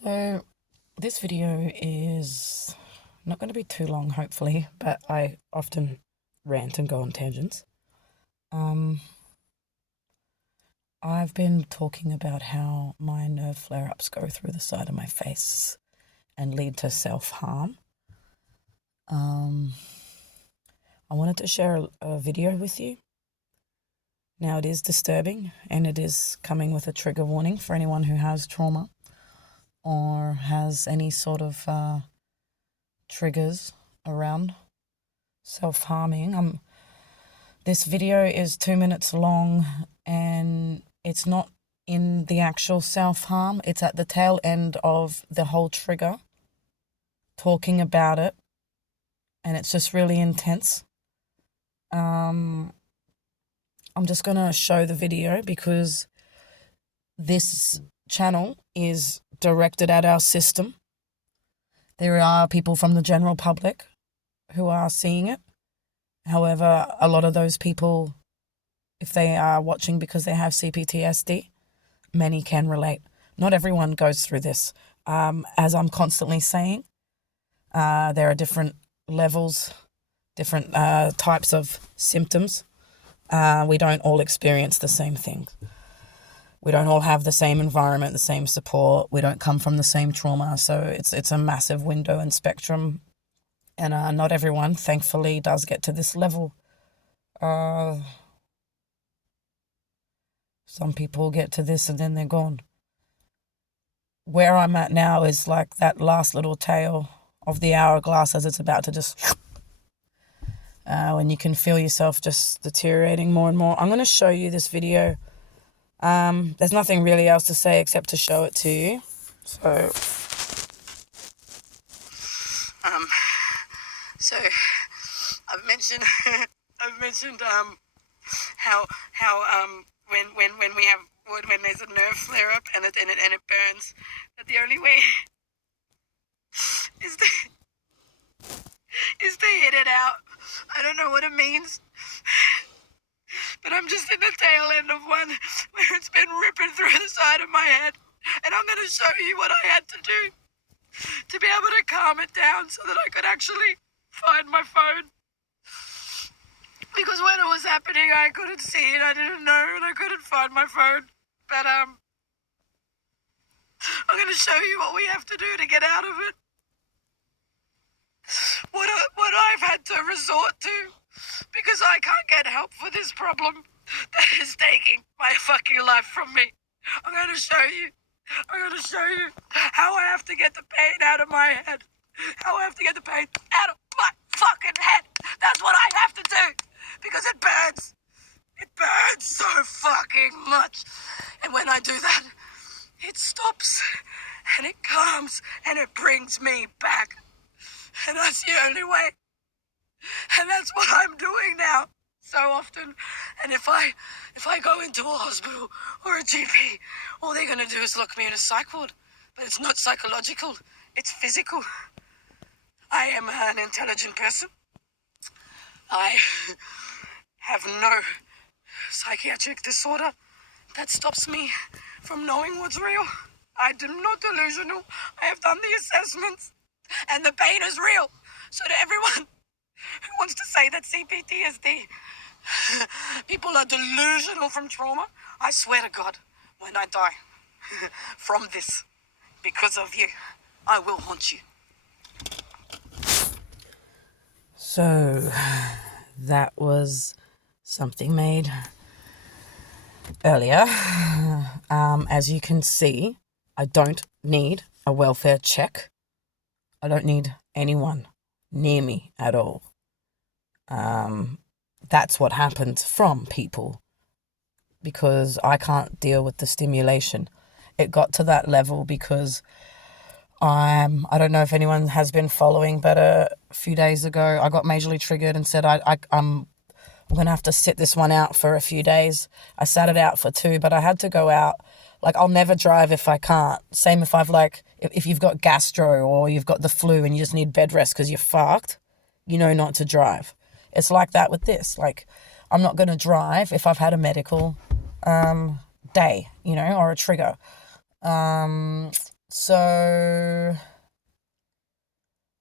So this video is not going to be too long, hopefully, but I often rant and go on tangents. I've been talking about how my nerve flare-ups go through the side of my face and lead to self-harm. I wanted to share a video with you. Now, it is disturbing, and it is coming with a trigger warning for anyone who has trauma or has any sort of triggers around self-harming. This video is 2 minutes long, and it's not in the actual self-harm. It's at the tail end of the whole trigger, talking about it, and it's just really intense. I'm just going to show the video because this channel is directed at our system. There are people from the general public who are seeing it. However, a lot of those people, if they are watching because they have C-PTSD, many can relate. Not everyone goes through this. As I'm constantly saying, there are different levels, different types of symptoms. We don't all experience the same things. We don't all have the same environment, the same support. We don't come from the same trauma. So it's a massive window and spectrum. And not everyone, thankfully, does get to this level. Some people get to this and then they're gone. Where I'm at now is like that last little tail of the hourglass as it's about to just... when you can feel yourself just deteriorating more and more. I'm going to show you this video. There's nothing really else to say except to show it to you. So I've mentioned how when there's a nerve flare up and it burns, that the only way is to hit it out. I don't know what it means, but I'm just in the tail end of one where it's been ripping through the side of my head, and I'm going to show you what I had to do to be able to calm it down so that I could actually find my phone. Because when it was happening, I couldn't see it, I didn't know, and I couldn't find my phone. But I'm going to show you what we have to do to get out of it. What I've had to resort to, because I can't get help for this problem that is taking my fucking life from me. I'm going to show you how I have to get the pain out of my head. How I have to get the pain out of my fucking head. That's what I have to do, because it burns. It burns so fucking much. And when I do that, it stops and it calms and it brings me back. And that's the only way. And that's what I'm doing now so often. And if I go into a hospital or a GP, all they're going to do is lock me in a psych ward. But it's not psychological. It's physical. I am an intelligent person. I have no psychiatric disorder that stops me from knowing what's real. I am not delusional. I have done the assessments. And the pain is real. So to everyone who wants to say that C-PTSD, people are delusional from trauma, I swear to God, when I die from this, because of you, I will haunt you. So that was something made earlier. As you can see, I don't need a welfare check. I don't need anyone near me at all. That's what happens from people, because I can't deal with the stimulation. It got to that level because I don't know if anyone has been following, but a few days ago I got majorly triggered and said I'm going to have to sit this one out for a few days. I sat it out for 2, but I had to go out. Like, I'll never drive if I can't. Same if if you've got gastro or you've got the flu and you just need bed rest because you're fucked, you know not to drive. It's like that with this. Like, I'm not going to drive if I've had a medical day, or a trigger. So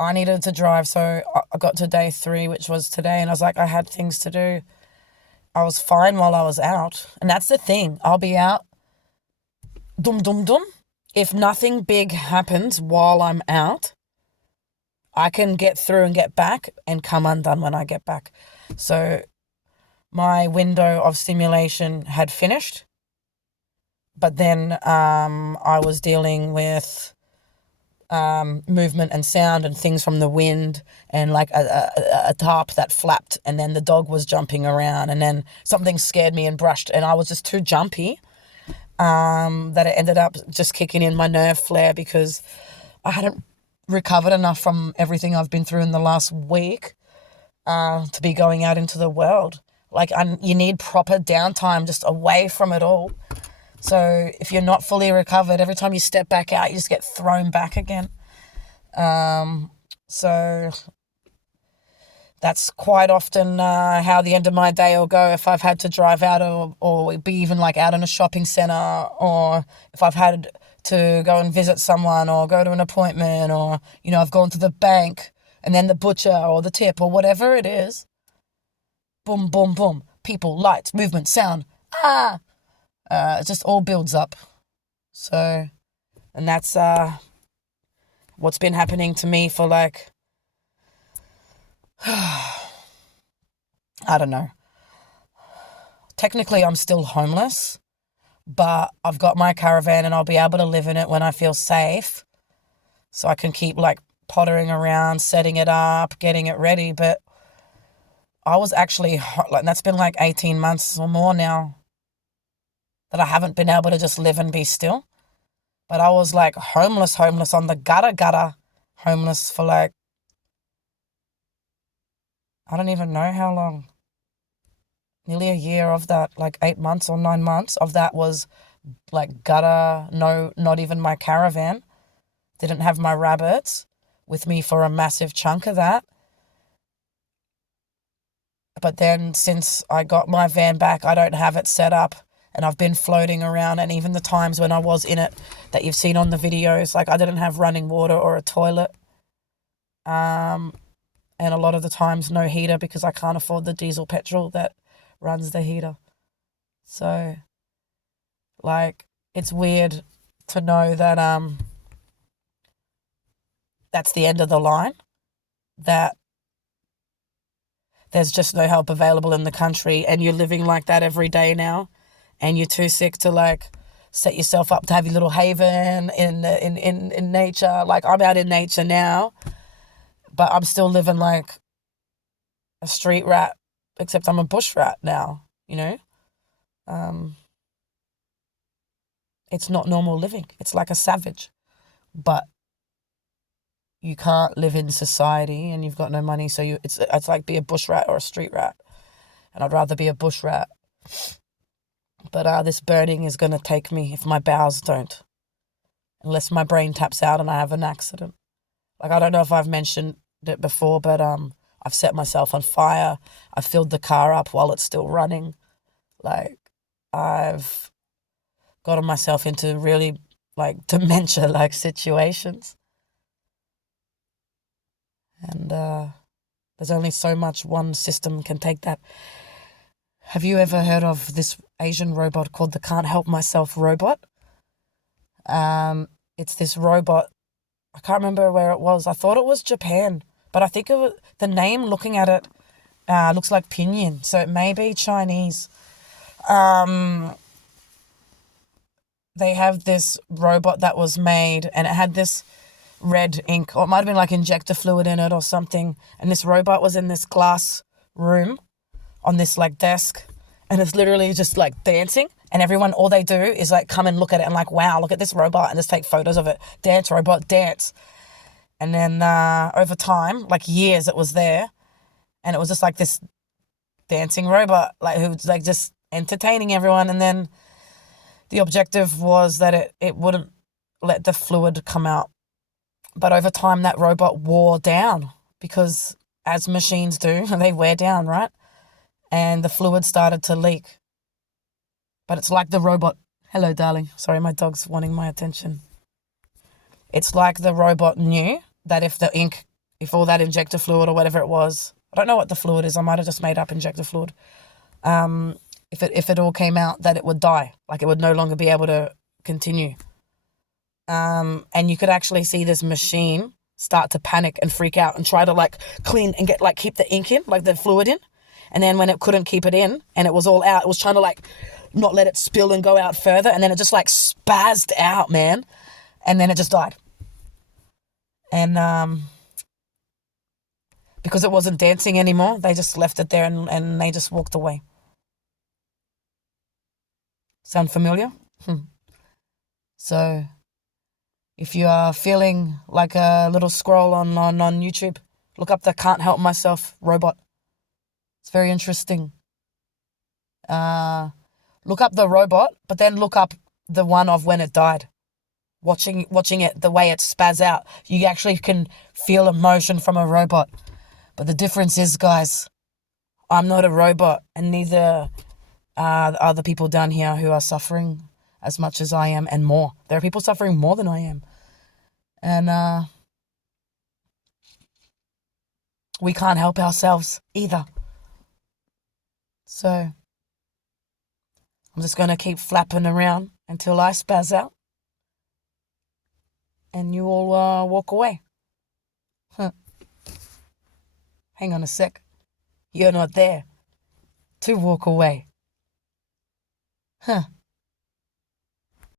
I needed to drive. So I got to day 3, which was today, and I was like, I had things to do. I was fine while I was out. And that's the thing. I'll be out. Dum, dum, dum. If nothing big happens while I'm out, I can get through and get back and come undone when I get back. So my window of stimulation had finished. But then I was dealing with movement and sound and things from the wind, and like a tarp that flapped, and then the dog was jumping around, and then something scared me and brushed, and I was just too jumpy that it ended up just kicking in my nerve flare because I hadn't recovered enough from everything I've been through in the last week to be going out into the world. Like, you need proper downtime just away from it all. So if you're not fully recovered, every time you step back out, you just get thrown back again. So that's quite often how the end of my day will go if I've had to drive out or be even like out in a shopping centre, or if I've had to go and visit someone or go to an appointment, or, I've gone to the bank and then the butcher or the tip or whatever it is. Boom, boom, boom. People, lights, movement, sound. It just all builds up. So, and that's what's been happening to me for like, I don't know. Technically, I'm still homeless, but I've got my caravan and I'll be able to live in it when I feel safe. So I can keep like pottering around, setting it up, getting it ready. But I was actually, like, that's been like 18 months or more now that I haven't been able to just live and be still. But I was like homeless on the gutter, homeless for like, I don't even know how long. Nearly a year of that, like 8 months or 9 months of that was like gutter, no, not even my caravan. Didn't have my rabbits with me for a massive chunk of that. But then since I got my van back, I don't have it set up, and I've been floating around, and even the times when I was in it that you've seen on the videos, like I didn't have running water or a toilet. And a lot of the times no heater because I can't afford the diesel petrol that runs the heater. So, like, it's weird to know that that's the end of the line, that there's just no help available in the country, and you're living like that every day now, and you're too sick to like set yourself up to have your little haven in nature. Like, I'm out in nature now, but I'm still living like a street rat, except I'm a bush rat now, It's not normal living. It's like a savage, but you can't live in society and you've got no money. So it's like be a bush rat or a street rat. And I'd rather be a bush rat. But this burning is going to take me if my bowels don't. Unless my brain taps out and I have an accident. Like, I don't know if I've mentioned it before, but I've set myself on fire. I filled the car up while it's still running. Like, I've gotten myself into really like dementia-like situations. And there's only so much one system can take that. Have you ever heard of this Asian robot called the Can't Help Myself robot? It's this robot. I can't remember where it was. I thought it was Japan, but I think the name, looking at it, looks like pinyin, so it may be Chinese. They have this robot that was made, and it had this red ink, or it might have been like injector fluid in it or something, and this robot was in this glass room on this like desk, and it's literally just like dancing, and everyone, all they do is like come and look at it and like, wow, look at this robot, and just take photos of it. Dance, robot, dance. And then over time, like years, it was there, and it was just like this dancing robot, like, who was like just entertaining everyone. And then the objective was that it wouldn't let the fluid come out. But over time, that robot wore down, because as machines do, they wear down, right? And the fluid started to leak. But it's like the robot. Hello, darling. Sorry, my dog's wanting my attention. It's like the robot knew that if all that injector fluid or whatever it was, I don't know what the fluid is, I might have just made up injector fluid, if it all came out, that it would die, like it would no longer be able to continue. And you could actually see this machine start to panic and freak out and try to like clean and get like keep the ink in, like the fluid in. And then when it couldn't keep it in and it was all out, it was trying to like not let it spill and go out further. And then it just like spazzed out, man. And then it just died. And because it wasn't dancing anymore, they just left it there and they just walked away. Sound familiar? So if you are feeling like a little scroll on YouTube, look up the Can't Help Myself robot. It's very interesting. Look up the robot, but then look up the one of when it died. Watching it, the way it spaz out, you actually can feel emotion from a robot. But the difference is, guys, I'm not a robot, and neither are the other people down here who are suffering as much as I am and more. There are people suffering more than I am. And we can't help ourselves either. So I'm just going to keep flapping around until I spaz out. And you all walk away. Hang on a sec. You're not there to walk away.